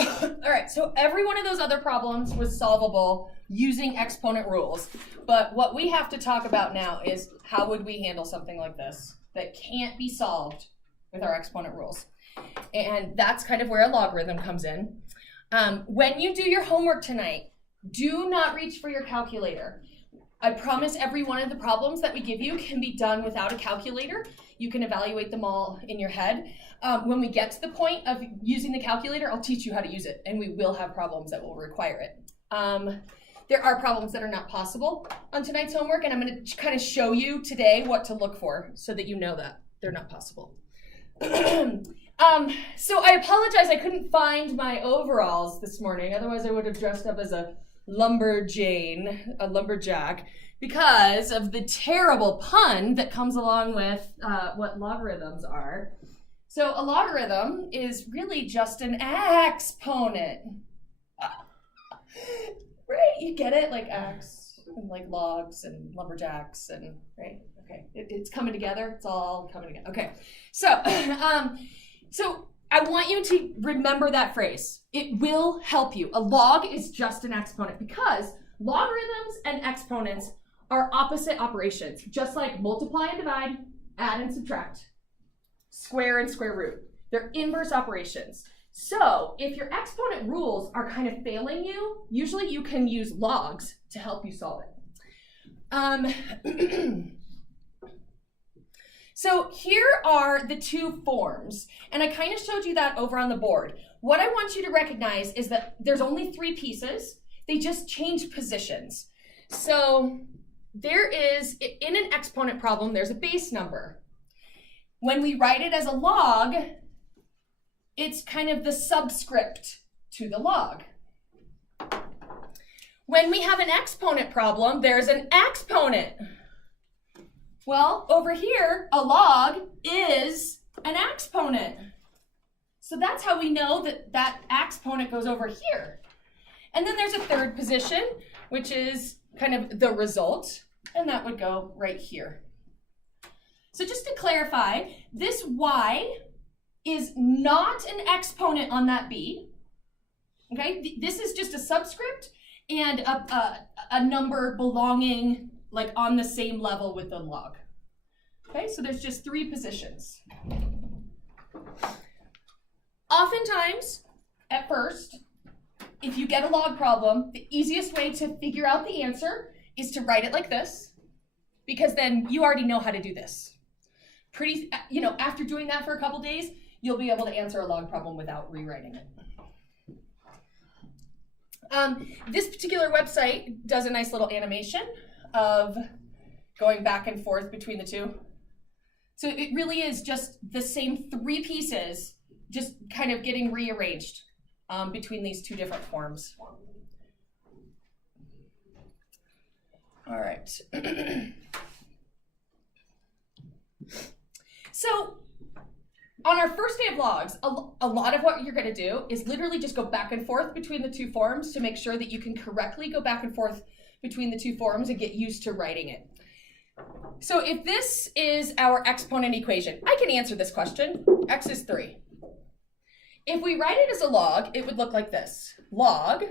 All right, so every one of those other problems was solvable using exponent rules. But what we have to talk about now is how would we handle something like this that can't be solved with our exponent rules. And that's kind of where a logarithm comes in. When you do your homework tonight, do not reach for your calculator. I promise every one of the problems that we give you can be done without a calculator. You can evaluate them all in your head. When we get to the point of using the calculator, I'll teach you how to use it, and we will have problems that will require it. There are problems that are not possible on tonight's homework, and I'm going to kind of show you today what to look for so that you know that they're not possible. So I apologize, I couldn't find my overalls this morning. Otherwise, I would have dressed up as a lumberjack, because of the terrible pun that comes along with what logarithms are. So a logarithm is really just an exponent. Right, you get it? Like x, and like logs, and lumberjacks, and right? Okay, it's coming together. It's all coming together. Okay, so so I want you to remember that phrase. It will help you. A log is just an exponent, because logarithms and exponents are opposite operations, just like multiply and divide, add and subtract, square and square root. They're inverse operations. So if your exponent rules are kind of failing you, usually you can use logs to help you solve it. So here are the two forms, and I kind of showed you that over on the board. What I want you to recognize is that there's only three pieces. They just change positions. So there is, in an exponent problem, there's a base number. When we write it as a log, it's kind of the subscript to the log. When we have an exponent problem, there's an exponent. Well, over here, a log is an exponent. So that's how we know that that exponent goes over here. And then there's a third position, which is kind of the result, and that would go right here. So just to clarify, this y is not an exponent on that b. Okay, this is just a subscript and a number belonging like on the same level with the log. Okay, so there's just three positions. Oftentimes, at first, if you get a log problem, the easiest way to figure out the answer is to write it like this, because then you already know how to do this. After doing that for a couple days, you'll be able to answer a log problem without rewriting it. This particular website does a nice little animation of going back and forth between the two. So it really is just the same three pieces, just kind of getting rearranged between these two different forms. All right. So on our first day of logs, a lot of what you're going to do is literally just go back and forth between the two forms to make sure that you can correctly go back and forth between the two forms and get used to writing it. So if this is our exponent equation, I can answer this question. X is 3. If we write it as a log, it would look like this. Log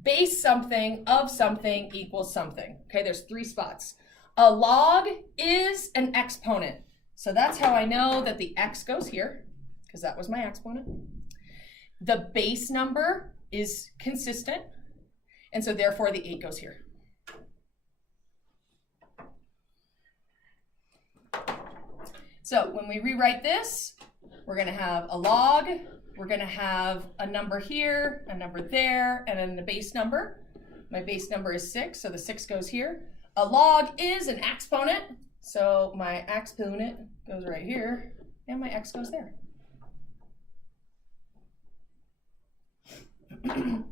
base something of something equals something. Okay, there's 3 spots. A log is an exponent. So that's how I know that the x goes here, because that was my exponent. The base number is consistent, and so therefore the 8 goes here. So when we rewrite this, we're going to have a log, we're going to have a number here, a number there, and then the base number. My base number is 6, so the 6 goes here. A log is an exponent, so my exponent goes right here, and my x goes there. And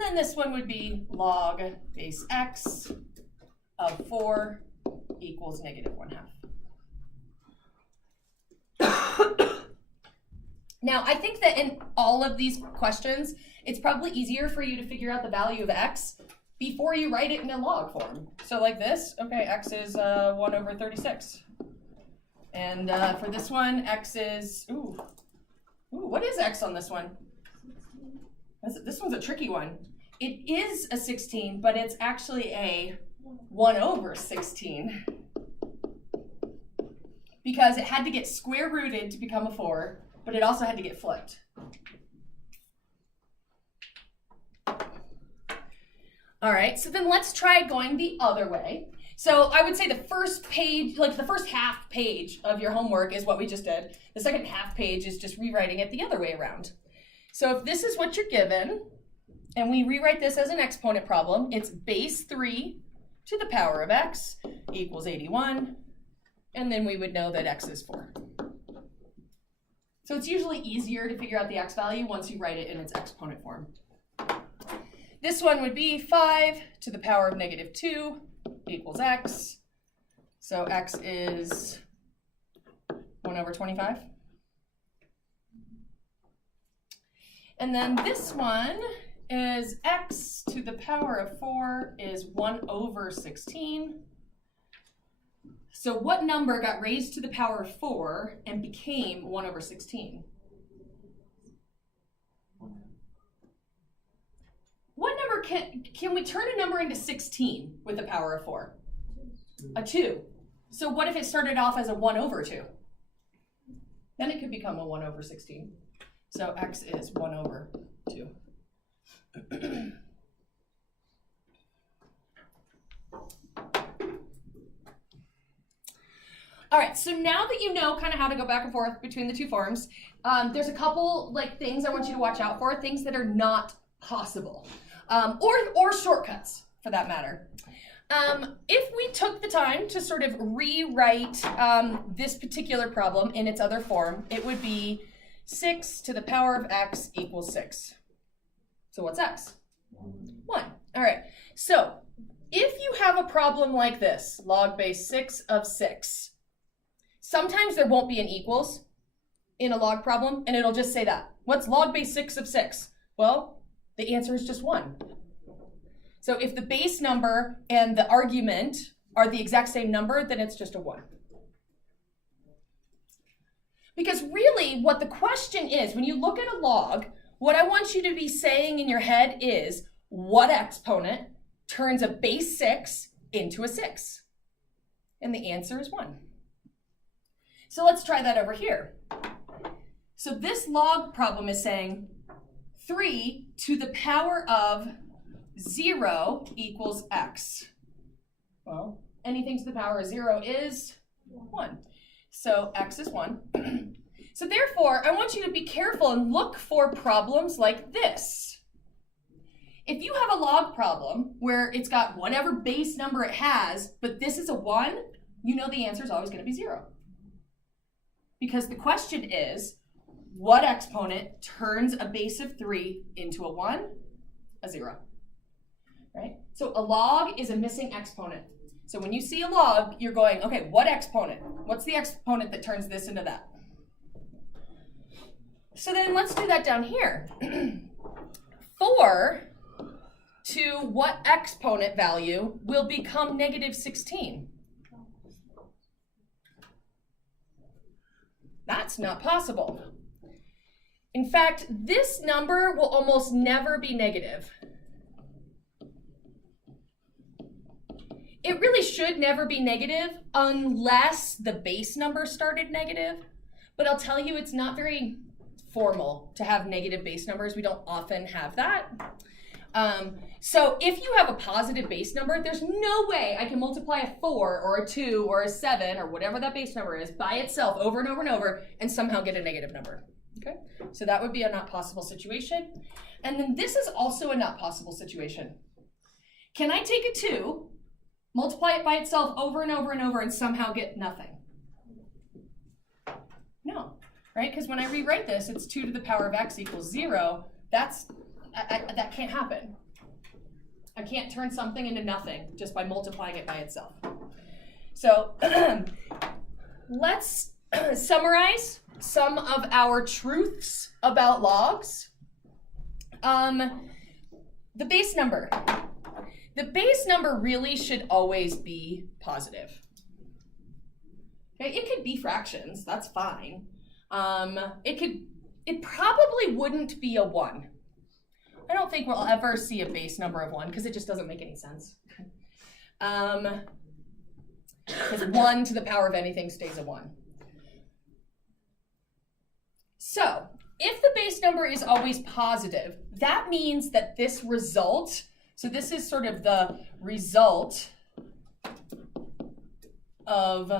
then this one would be log base x of 4 equals -1/2. Now, I think that in all of these questions, it's probably easier for you to figure out the value of x before you write it in a log form. So like this, okay, x is 1/36. And for this one, x is, what is x on this one? This one's a tricky one. It is a 16, but it's actually a 1 over 16. Because it had to get square rooted to become a 4, but it also had to get flipped. All right, so then let's try going the other way. So I would say the first page, like the first half page of your homework is what we just did. The second half page is just rewriting it the other way around. So if this is what you're given, and we rewrite this as an exponent problem, it's base 3 to the power of x equals 81, and then we would know that x is 4. So it's usually easier to figure out the x value once you write it in its exponent form. This one would be 5 to the power of negative 2 equals x. So x is 1 over 25. And then this one is x to the power of 4 is 1 over 16. So what number got raised to the power of 4 and became 1 over 16? What number can we turn a number into 16 with the power of 4? A 2. So what if it started off as a 1 over 2? Then it could become a 1 over 16. So x is 1 over 2. All right, so now that you know kind of how to go back and forth between the two forms, there's a couple things I want you to watch out for, things that are not possible, or shortcuts for that matter. If we took the time to sort of rewrite this particular problem in its other form, it would be 6 to the power of x equals 6. So what's x? 1. All right, so if you have a problem like this, log base 6 of 6, sometimes there won't be an equals in a log problem, and it'll just say that. What's log base 6 of 6? Well, the answer is just 1. So if the base number and the argument are the exact same number, then it's just a 1. Because really what the question is, when you look at a log, what I want you to be saying in your head is, what exponent turns a base 6 into a 6? And the answer is 1. So let's try that over here. So this log problem is saying 3 to the power of 0 equals x. Well, anything to the power of 0 is 1. So x is 1. So therefore, I want you to be careful and look for problems like this. If you have a log problem where it's got whatever base number it has, but this is a 1, you know the answer is always going to be 0. Because the question is, what exponent turns a base of 3 into a 1? A 0. Right? So a log is a missing exponent. So when you see a log, you're going, okay, what exponent? What's the exponent that turns this into that? So then let's do that down here. 4 to what exponent value will become negative 16? That's not possible. In fact, this number will almost never be negative. It really should never be negative unless the base number started negative. But I'll tell you, it's not very formal to have negative base numbers. We don't often have that. So if you have a positive base number, there's no way I can multiply a 4 or a 2 or a 7 or whatever that base number is by itself over and over and over and somehow get a negative number. Okay? So that would be a not possible situation. And then this is also a not possible situation. Can I take a 2, multiply it by itself over and over and over and somehow get nothing? No, right? Because when I rewrite this, it's 2 to the power of x equals 0. That can't happen. I can't turn something into nothing just by multiplying it by itself. So let's summarize some of our truths about logs. The base number. The base number really should always be positive. Okay, it could be fractions, that's fine. It probably wouldn't be a 1. I don't think we'll ever see a base number of 1 because it just doesn't make any sense. Because 1 to the power of anything stays a 1. So if the base number is always positive, that means that this result, so this is sort of the result of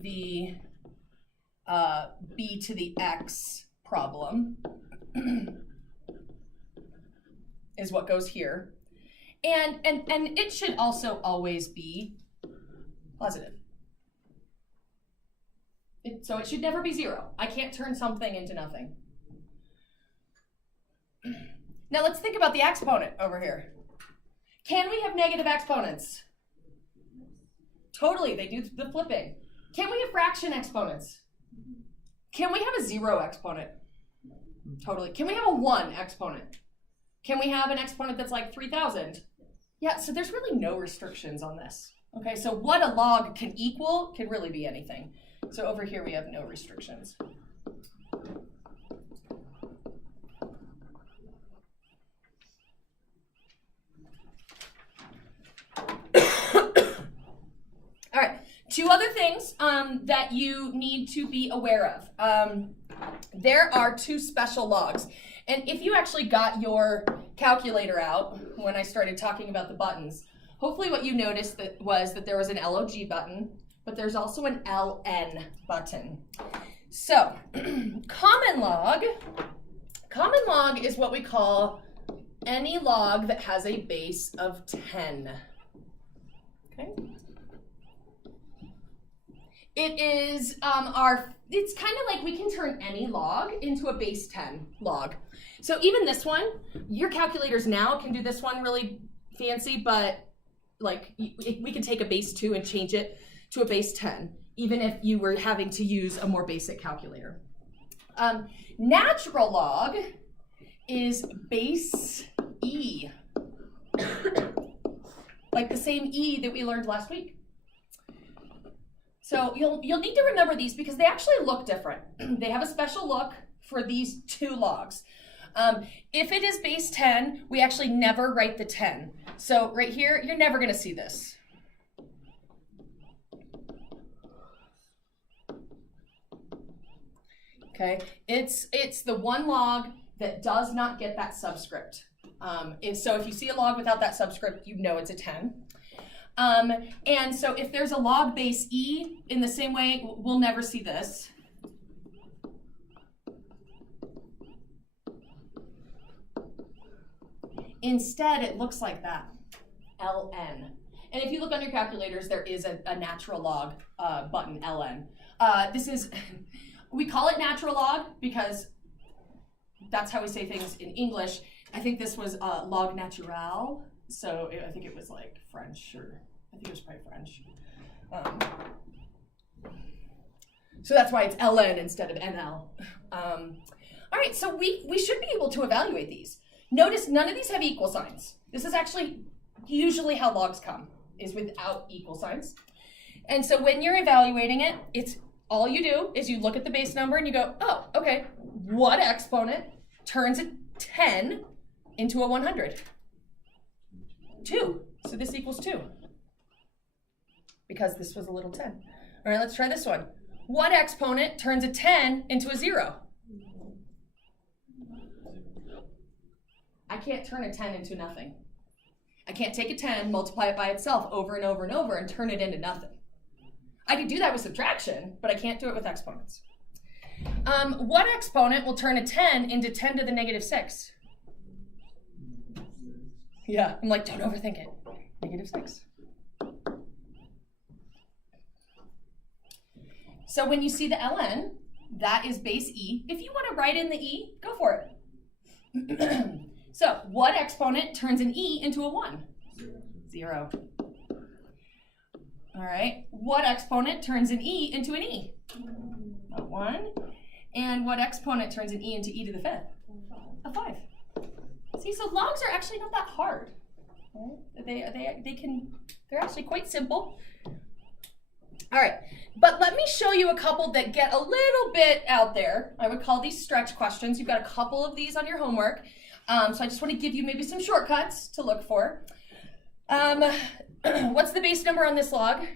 the b to the x problem is what goes here. And it should also always be positive. So it should never be 0. I can't turn something into nothing. Now let's think about the exponent over here. Can we have negative exponents? Totally, they do the flipping. Can we have fraction exponents? Can we have a 0 exponent? Totally. Can we have a 1 exponent? Can we have an exponent that's like 3,000? Yeah, so there's really no restrictions on this. Okay, so what a log can equal can really be anything. So over here we have no restrictions. All right, 2 other things that you need to be aware of. There are 2 special logs. And if you actually got your calculator out when I started talking about the buttons, hopefully what you noticed was that there was an LOG button, but there's also an LN button. So common log is what we call any log that has a base of 10. Okay. It is it's kind of like we can turn any log into a base 10 log. So even this one, your calculators now can do this one really fancy, but like we can take a base 2 and change it to a base 10, even if you were having to use a more basic calculator. Natural log is base E, like the same E that we learned last week. So you'll need to remember these because they actually look different. They have a special look for these 2 logs. If it is base 10, we actually never write the 10. So right here, you're never going to see this. Okay, it's the one log that does not get that subscript. So if you see a log without that subscript, you know it's a 10. And so if there's a log base E, in the same way, we'll never see this. Instead, it looks like that, LN. And if you look on your calculators, there is a natural log button, LN. We call it natural log because that's how we say things in English. I think this was log naturel, so I think it was like French, or I think it was probably French. So that's why it's LN instead of NL. All right, so we should be able to evaluate these. Notice none of these have equal signs. This is actually usually how logs come, is without equal signs. And so when you're evaluating it, it's all you do is you look at the base number and you go, oh, okay, what exponent turns a 10 into a 100? 2. So this equals 2. Because this was a little 10. All right, let's try this one. What exponent turns a 10 into a 0? I can't turn a 10 into nothing. I can't take a 10, multiply it by itself over and over and over, and turn it into nothing. I could do that with subtraction, but I can't do it with exponents. What exponent will turn a 10 into 10 to the negative 6? Yeah, I'm like, don't overthink it. Negative 6. So when you see the ln, that is base E. If you want to write in the E, go for it. So what exponent turns an E into a 1? 0. All right. What exponent turns an E into an E? A 1. And what exponent turns an E into e to the 5th? A 5. See, so logs are actually not that hard. Right? They're actually quite simple. All right, but let me show you a couple that get a little bit out there. I would call these stretch questions. You've got a couple of these on your homework. So I just want to give you maybe some shortcuts to look for. What's the base number on this log?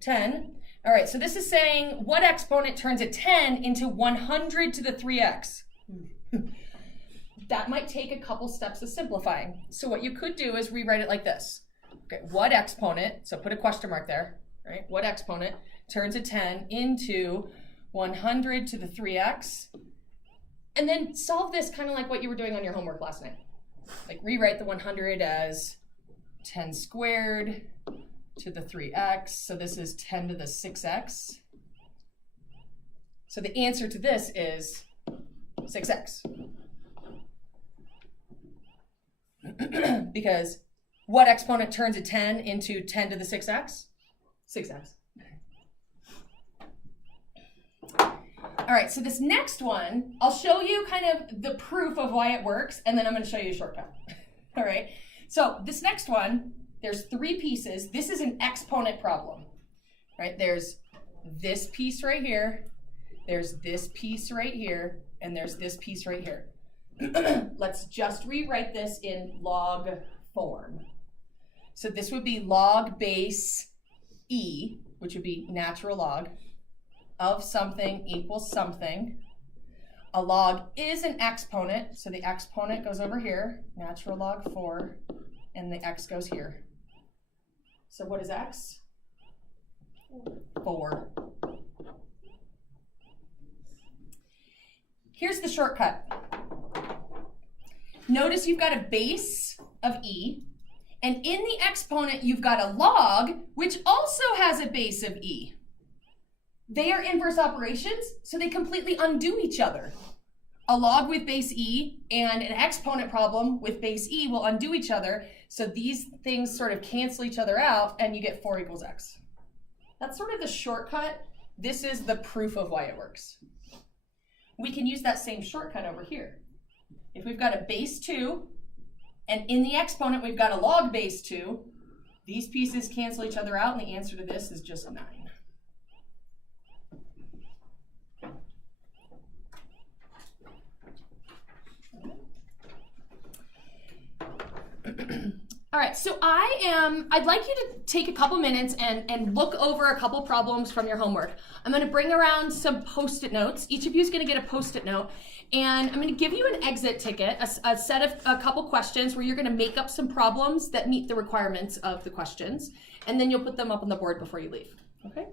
10. All right, so this is saying what exponent turns a 10 into 100 to the 3x? That might take a couple steps of simplifying. So what you could do is rewrite it like this. Okay, what exponent, so put a question mark there, right? What exponent turns a 10 into 100 to the 3x? And then solve this kind of like what you were doing on your homework last night. Like rewrite the 100 as 10 squared to the 3x. So this is 10 to the 6x. So the answer to this is 6x. Because what exponent turns a 10 into 10 to the 6x? 6x. All right, so this next one, I'll show you kind of the proof of why it works, and then I'm going to show you a shortcut. All right, so this next one, there's 3 pieces. This is an exponent problem, right? There's this piece right here, there's this piece right here, and there's this piece right here. Let's just rewrite this in log form. So this would be log base e, which would be natural log, of something equals something. A log is an exponent, so the exponent goes over here, natural log 4, and the x goes here. So what is x? 4. Here's the shortcut. Notice you've got a base of e, and in the exponent you've got a log, which also has a base of e. They are inverse operations, so they completely undo each other. A log with base e and an exponent problem with base e will undo each other, so these things sort of cancel each other out, and you get 4 equals x. That's sort of the shortcut. This is the proof of why it works. We can use that same shortcut over here. If we've got a base 2, and in the exponent we've got a log base 2, these pieces cancel each other out, and the answer to this is just 9. All right, so I'd like you to take a couple minutes and look over a couple problems from your homework. I'm going to bring around some Post-it notes. Each of you is going to get a Post-it note, and I'm going to give you an exit ticket, a set of a couple questions where you're going to make up some problems that meet the requirements of the questions, and then you'll put them up on the board before you leave, okay?